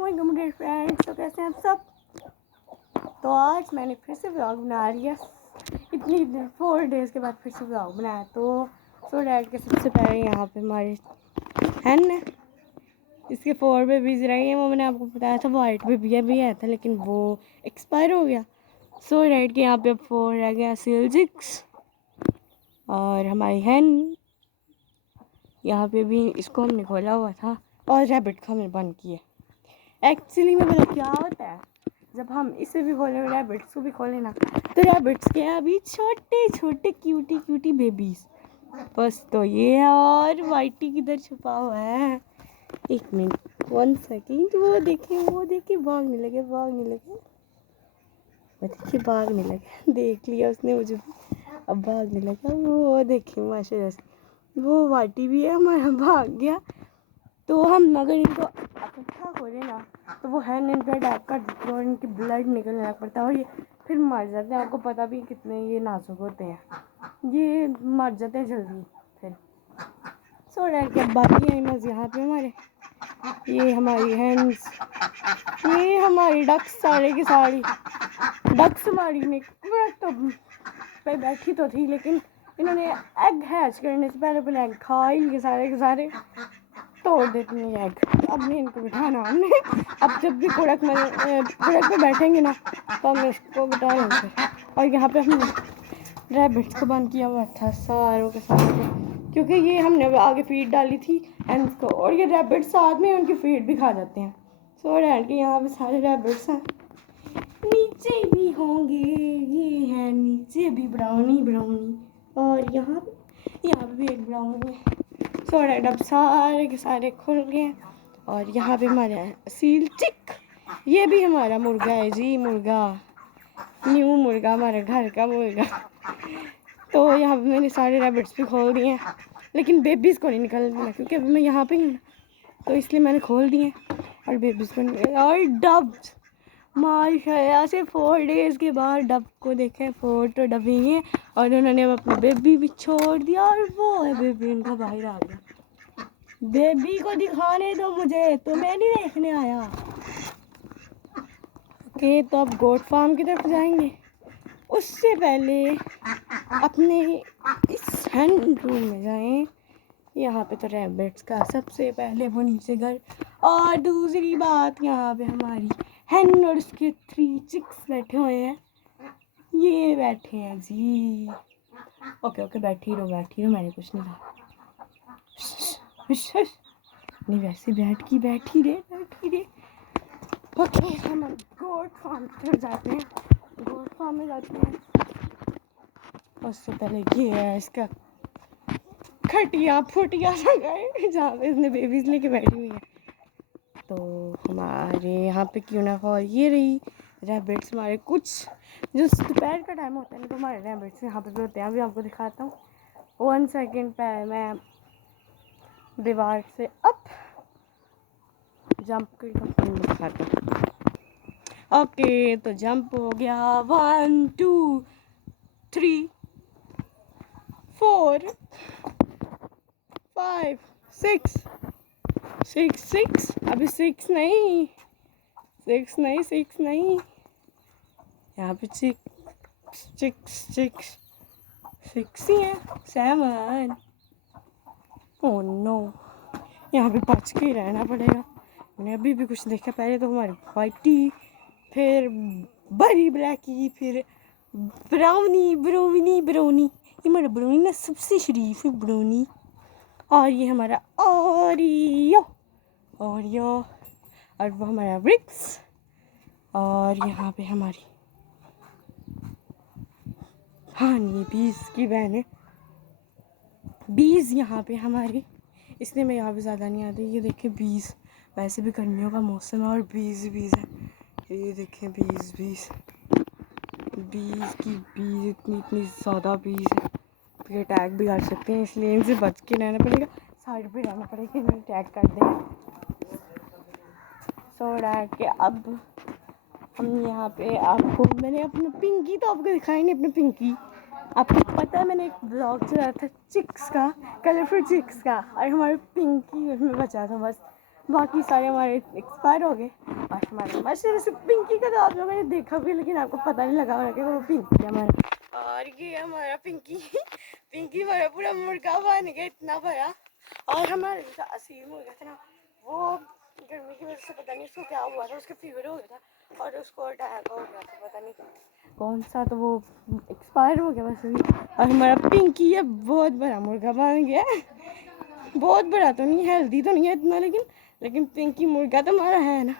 अस्सलाम वालेकुम dear friends. तो कैसे हैं आप सब? तो आज मैंने फिर से व्लॉग बना लिया। इतनी 4 डेज़ के बाद फिर से व्लॉग बनाया। तो सो डैड के सबसे पहले यहाँ पे हमारी हैन है, इसके 4 बेबीज़ रहे हैं। वो मैंने आपको बताया था, वाइट बेबी भी आया था लेकिन वो एक्सपायर हो गया। सो डैड के यहाँ पे अब 4 रह गया, सिल्जिक्स और हमारी हैन। यहाँ पे भी इसको हमने खोला हुआ था और रैबिट को हमने बंद किया। एक्चुअली में पता क्या होता है, जब हम इसे भी खोले रैबिट्स को भी खोले ना, तो रैबिट्स के अभी छोटे छोटे क्यूटी बेबीज बस। तो ये है और वाइटी किधर छुपा हुआ है। 1 मिनट 1 सेकेंड। वो देखे भागने लगे। वो देखिए भागने लगे। देख लिया उसने मुझे भी, अब भागने लगा। वो देखिए माशाल्लाह से वो वाइटी भी है हमारा, भाग गया। तो हम अगर इनको इकट्ठा खोलें ना, तो वो हैंड इन पे अटैक कर देते हैं और इनकी ब्लड निकलने लग पड़ता है और ये फिर मर जाते हैं। आपको पता भी कितने ये नाजुक होते हैं, ये मर जाते हैं जल्दी फिर। सो डैड के बाकी एनिमल्स यहाँ पे हमारे, ये हमारी हैंड्स, ये हमारी डक्स, सारे की सारी डक्स हमारी ने तो पे बैठी तो थी, लेकिन इन्होंने एग हैच करने से पहले एग खा ही लिए सारे के सारे, तोड़ देती हैं एग। अब नहीं इनको बिठाना हमने। अब जब भी कुड़क पे बैठेंगे ना, तो हमने इसको बिठाएंगे। और यहाँ पे हमने रैबिट्स को बंद किया हुआ था सारों के साथ, क्योंकि ये हमने आगे फीड डाली थी हैंड्स को, और ये रैबिट्स साथ में उनकी फीड भी खा जाते हैं। सो हैंड के यहाँ पे सारे रैबिट्स हैं, नीचे भी होंगे, ये है नीचे भी ब्राउनी और यहाँ पे भी एक ब्राउनी है। सो डैड अब सारे के सारे खुल गए। और यहाँ पे हमारा सील चिक, ये भी हमारा मुर्गा है जी, न्यू मुर्गा, हमारे घर का मुर्गा। तो यहाँ पे मैंने सारे रैबिट्स भी खोल दिए हैं, लेकिन बेबीज़ को नहीं निकलने देना, क्योंकि अभी मैं यहाँ पे हूँ ना, तो इसलिए मैंने खोल दिए और बेबीज़ को नहीं। और डब्स माशाल्लाह से 4 डेज़ के बाद डब को देखें, 4 तो डबी हैं और उन्होंने अपना बेबी भी छोड़ दिया। और वो है बेबी उनका बाहर आ गया। बेबी को दिखाने दो मुझे, तो मैं नहीं देखने आया। ओके, तो अब गोट फार्म की तरफ जाएंगे। उससे पहले अपने इस हैंड रूम में जाएं। यहाँ पे तो रैबिट्स का सबसे पहले वो नीचे घर। और दूसरी बात, यहाँ पे हमारी हैन और उसके 3 चिक्स बैठे हुए हैं। ये बैठे हैं जी। ओके बैठी रहो, मैंने कुछ नहीं कहा। नहीं वैसे बैठी रे। ओके, हम गोट फार्म पर जाते हैं। गोट फार्म में जाते हैं। उससे पहले ये है इसका खटिया फुटिया लगाए, जहाँ पे इसने बेबीज लेके बैठी हुई है। तो हमारे यहाँ पे क्यों ना हो, ये रही रैबिट्स हमारे। कुछ जो दोपहर का टाइम होता है ना, तो हमारे रैबिट्स यहाँ पे भी होते हैं। अभी आपको दिखाता हूँ, 1 सेकेंड पहले मैं दीवार से अप जंप करके दिखाता हूँ। ओके, तो जंप हो गया। 1 2 3 4 5 6 6 अभी 6 नहीं, यहाँ पे चिक्स ही है। 7। ओह नो, यहाँ पे बच के ही रहना पड़ेगा। मैंने अभी भी कुछ देखा, पहले तो हमारी वाइटी, फिर बड़ी ब्लैकी, फिर ब्राउनी। ये हमारा ब्राउनी ना सबसे शरीफ है ब्राउनी। और ये हमारा ओरियो और वो हमारा ब्रिक्स। और यहाँ पे हमारी हानी बीज की बहन है। बीज यहाँ पे हमारी, इसलिए मैं यहाँ पे ज़्यादा नहीं आती। ये देखें बीज, वैसे भी गर्मियों का मौसम है और बीज है। ये देखें बीज इतनी ज़्यादा बीज है, तो ये अटैक भी कर सकते हैं, इसलिए इनसे बच के रहना पड़ेगा, साइड पे रहना पड़ेगा, इन्हें अटैक कर दें। सो डैड के अब हम यहाँ पे, आपको मैंने अपना पिंकी तो आपको दिखाई नहीं, अपने पिंकी आपको पता है, मैंने एक ब्लॉग चलाया था चिक्स का, कलरफुल चिक्स का, और हमारे पिंकी उसमें बचा था बस। बाकी सारे हमारे एक्सपायर हो गए। और हमारे माशाल्लाह से पिंकी का तो आप लोगों ने देखा भी, लेकिन आपको पता नहीं लगा होगा कि वो पिंकी है हमारा। और ये हमारा पिंकी पिंकी हमारा पूरा मुर्गा बन गया, इतना बड़ा। और हमारा जैसा असील मुर्गा था ना, वो गर्मी की वजह से पता नहीं उसको क्या हुआ था, उसका फीवर हो गया था और उसको अटैक हो गया था, पता नहीं कौन सा, तो वो एक्सपायर हो गया वैसे भी। और हमारा पिंकी है बहुत बड़ा मुर्गा बन गया, बहुत बड़ा तो नहीं, हेल्दी तो नहीं है इतना, लेकिन पिंकी मुर्गा तो हमारा है ना।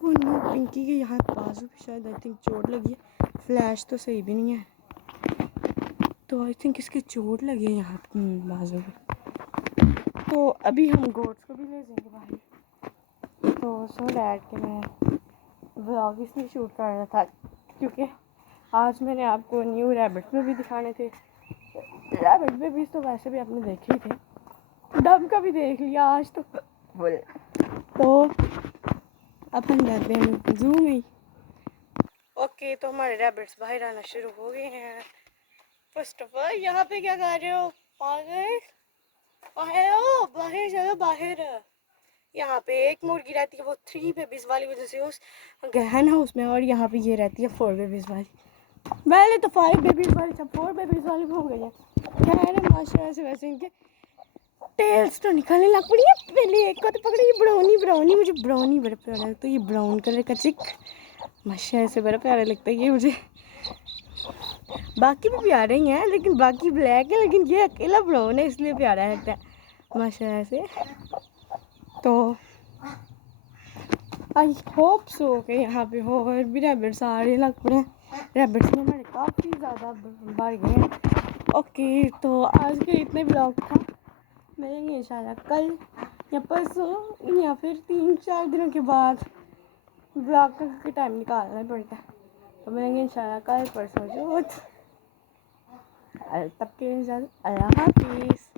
वो नो, पिंकी के यहाँ बाजू पे शायद आई थिंक चोट लगी है, फ्लैश तो सही भी नहीं है, तो आई थिंक इसके चोट लगी है यहाँ बाजू पे। तो अभी हम गोट्स को भी ले जाएंगे बाहर, तो सो डैड के मैं व्लॉग इसलिए शूट कर रहा था क्योंकि आज मैंने आपको न्यू रैबिट में भी दिखाने थे। रैबिट बेबीज तो वैसे भी आपने देखे ही थे, डब का भी देख लिया आज तो बोले। तो अब हम जाते हैं जू में ही। ओके, तो हमारे रैबिट्स बाहर आना शुरू हो गए हैं। फर्स्ट ऑफ ऑल यहाँ पे क्या कर रहे हो पागल, बाहर बाहर चलो बाहर। यहाँ पे एक मुर्गी रहती है, वो 3 बेबीज वाली वजह से उस गहन हाउस में, और यहाँ पे ये रहती है 4 बेबीज वाली। पहले तो 5 बेबीज वाली, सब 4 बेबीज वाली हो गई है। क्या है ना, माशाल्लाह से वैसे इनके टेल्स तो निकलने लग पड़ी है। पहले एक को तो पकड़ी, ये ब्राउनी, मुझे ब्राउनी बड़ा प्यारा लगता है, ये ब्राउन कलर का चिक माशाल्लाह से बड़ा प्यारा लगता है ये मुझे। बाकी भी प्यारे ही हैं, लेकिन बाकी ब्लैक है, लेकिन ये अकेला ब्राउन है इसलिए प्यारा लगता है माशाल्लाह से। तो आई होप सो कि यहाँ पे हो और भी रैबिट्स आ रहे लग पड़े हैं। रैबिट्स में हमारे काफ़ी ज़्यादा बढ़ गए हैं। ओके, तो आज के इतने ब्लॉग था, मिलेंगे इंशाल्लाह कल या परसों, या फिर 3-4 दिनों के बाद। ब्लॉग का टाइम निकालना पड़ता है, तो मिलेंगे इंशाल्लाह कल परसों जो। तब के लिए अल्लाह हाफिज़।